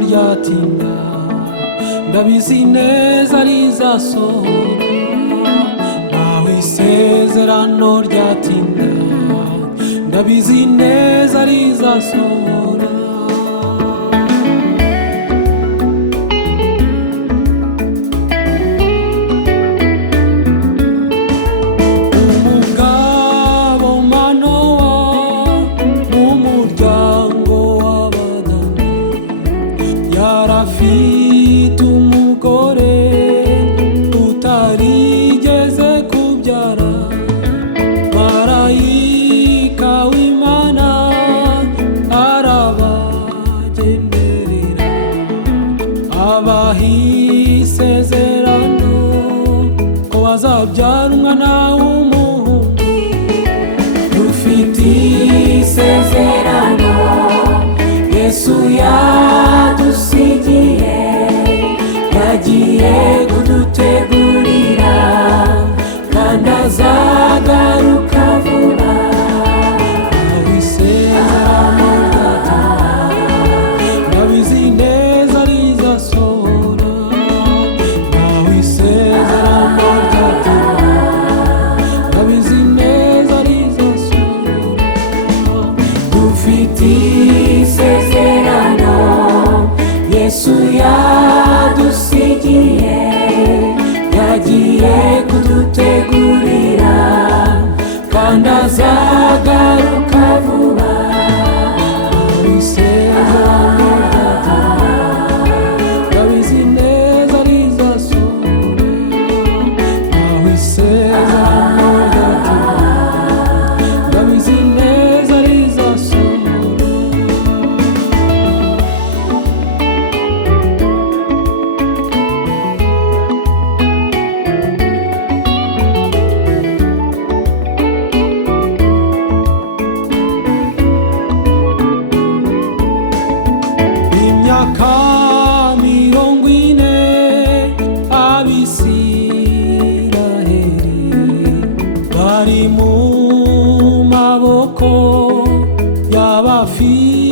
ryatinda ndabizi neza rizasohora, naho isezerano ryatinda ndabizi neza rizasohora. Umugabo Manowa w'umuryango w'Abadani yarafite umugore utarigeze kubyara, marayika w'Imana arabagenderera abaha isezerano ko bazabyara umwana w'umuhungu. Dufite isezerano Yesu yadusigiye, yagiye kudutegurira kandi azagaruka vuba. Aho isezerano ryatinda ndabizi neza rizasohora, aho isezerano ryatinda ndabizi neza rizasohora. Dufite isezerano Yesu yadusigiye, yagiye kudutegurira kandi azagaruka vuba. Aho isezerano ryatinda ndabizi neza rizasohora, aho isezerano ryatinda ndabizi neza rizasohora. Imyaka 40 Abisiraheli bari mu maboko y'Abafilisitiya.